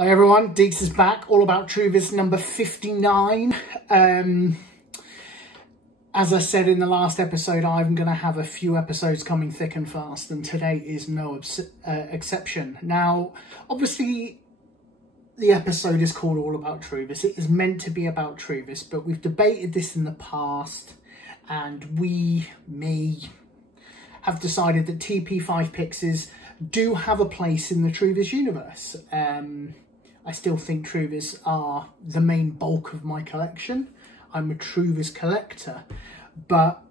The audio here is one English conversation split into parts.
Hi everyone, Deeks is back, all about Truvis number 59. As I said in the last episode, I'm going to have a few episodes coming thick and fast, and today is no exception. Now, obviously, the episode is called All About Truvis. It is meant to be about Truvis, but we've debated this in the past, and we have decided that TP5pixes do have a place in the Truvis universe. I still think Truvis are the main bulk of my collection. I'm a Truvis collector, but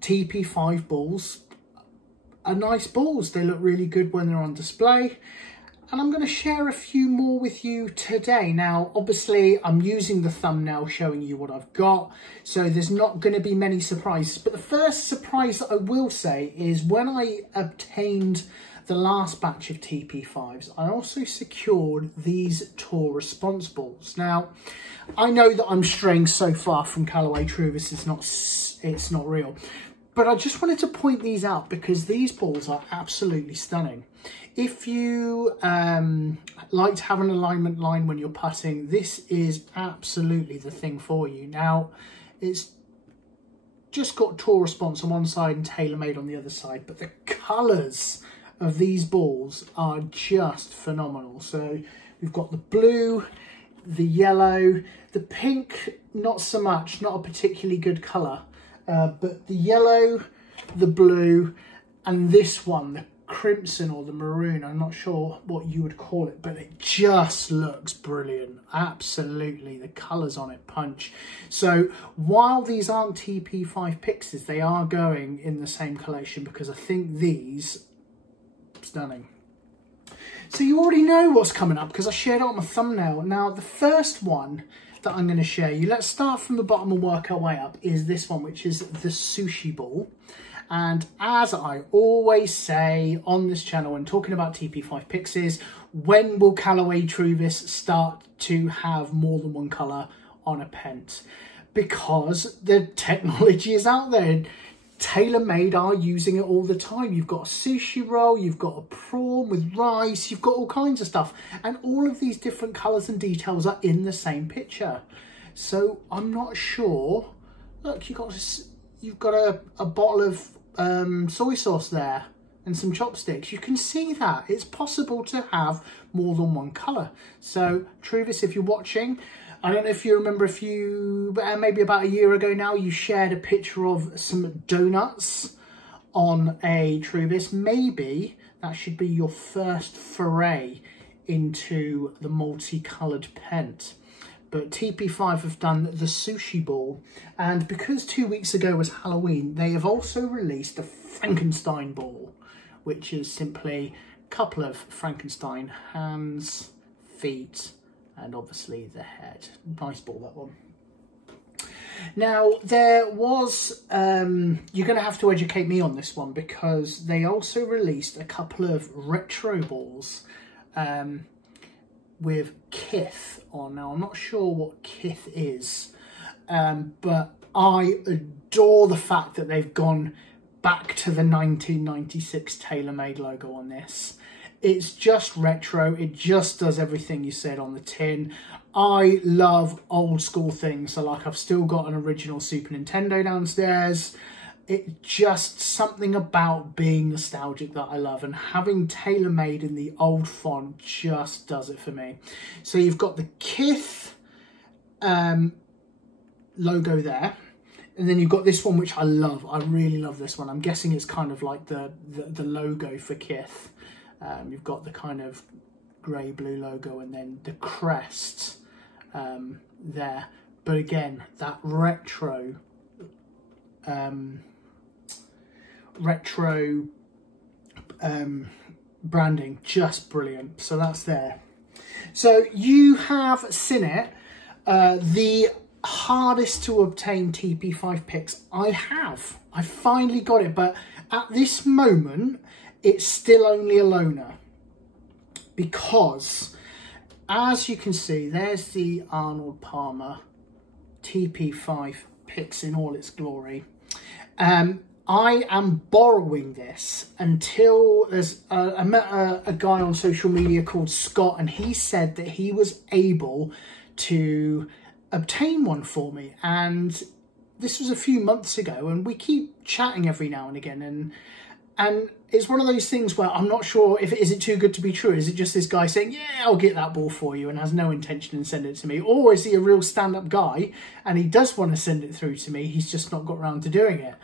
TP5 balls are nice balls. They look really good when they're on display, and I'm going to share a few more with you today. Now, obviously, I'm using the thumbnail showing you what I've got, so there's not going to be many surprises. But the first surprise that I will say is when I obtained the last batch of TP5s, I also secured these Tour Response balls. Now, I know that I'm straying so far from Callaway Truvis, it's not real. But I just wanted to point these out because these balls are absolutely stunning. If you like to have an alignment line when you're putting, this is absolutely the thing for you. Now, it's just got Tour Response on one side and TaylorMade on the other side, but the colours of these balls are just phenomenal. So we've got the blue, the yellow, the pink, not so much, not a particularly good colour, but the yellow, the blue, and this one, the crimson or the maroon, I'm not sure what you would call it, but it just looks brilliant. Absolutely, the colours on it punch. So while these aren't TP5pixes, they are going in the same collection because I think these stunning. So you already know what's coming up because I shared it on my thumbnail. Now, the first one that I'm going to share you, let's start from the bottom and work our way up, is this one, which is the sushi ball. And as I always say on this channel when talking about TP5pixes, when will Callaway Truvis start to have more than one colour on a pent? Because the technology is out there. TaylorMade are using it all the time. You've got a sushi roll, you've got a prawn with rice, you've got all kinds of stuff. And all of these different colours and details are in the same picture. So I'm not sure. Look, you've got a bottle of soy sauce there and some chopsticks. You can see that. It's possible to have more than one colour. So Truvis, if you're watching, I don't know if you remember maybe about a year ago now, you shared a picture of some donuts on a Truvis. Maybe that should be your first foray into the multicoloured pent. But TP5 have done the sushi ball. And because 2 weeks ago was Halloween, they have also released a Frankenstein ball, which is simply a couple of Frankenstein hands, feet, and obviously the head. Nice ball, that one. Now, there was, you're going to have to educate me on this one because they also released a couple of retro balls with Kith on. Now, I'm not sure what Kith is, but I adore the fact that they've gone back to the 1996 TaylorMade logo on this. It's just retro. It just does everything you said on the tin. I love old school things. So like I've still got an original Super Nintendo downstairs. It's just something about being nostalgic that I love. And having TaylorMade in the old font just does it for me. So you've got the Kith logo there. And then you've got this one, which I love. I really love this one. I'm guessing it's kind of like the logo for Kith. You've got the kind of grey-blue logo and then the crest there. But again, that retro branding, just brilliant. So that's there. So you have seen it. The hardest to obtain TP5pix I finally got it, but at this moment it's still only a loaner because, as you can see, there's the Arnold Palmer TP5pix in all its glory. I am borrowing this until there's I met a guy on social media called Scott, and he said that he was able to obtain one for me, and this was a few months ago, and we keep chatting every now and again, and it's one of those things where I'm not sure if is it too good to be true. Is it just this guy saying, yeah, I'll get that ball for you, and has no intention in sending it to me? Or is he a real stand-up guy and he does want to send it through to me, he's just not got around to doing it?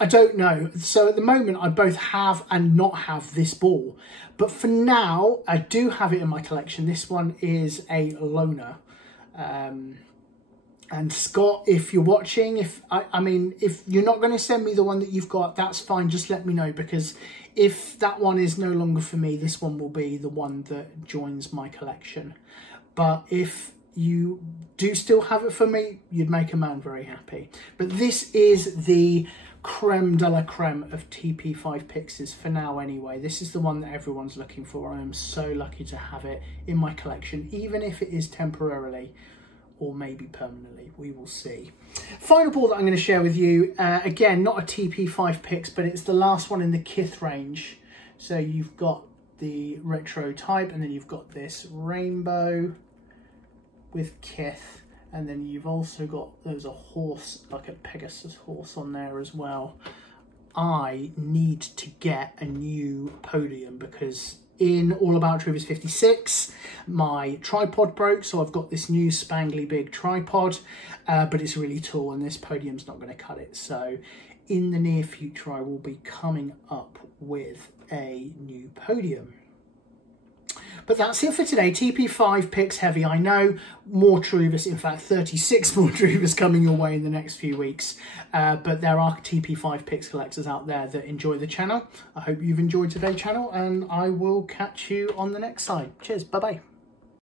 I don't know. So at the moment, I both have and not have this ball. But for now, I do have it in my collection. This one is a loaner. And Scott, if you're watching, if you're not going to send me the one that you've got, that's fine. Just let me know, because if that one is no longer for me, this one will be the one that joins my collection. But if you do still have it for me, you'd make a man very happy. But this is the creme de la creme of TP5pixes for now anyway. This is the one that everyone's looking for. I am so lucky to have it in my collection, even if it is temporarily or maybe permanently. We will see. Final ball that I'm going to share with you, again, not a TP5pix, but it's the last one in the Kith range. So you've got the retro type, and then you've got this rainbow with Kith, and then you've also got, there's a horse, like a Pegasus horse on there as well. I need to get a new podium, because in All About Truvis 56, my tripod broke, so I've got this new spangly big tripod, but it's really tall and this podium's not going to cut it. So in the near future, I will be coming up with a new podium. But that's it for today. TP5pix heavy, I know. More Truvis, in fact 36 more Truvis coming your way in the next few weeks. But there are TP5pix collectors out there that enjoy the channel. I hope you've enjoyed today's channel, and I will catch you on the next side. Cheers, bye bye.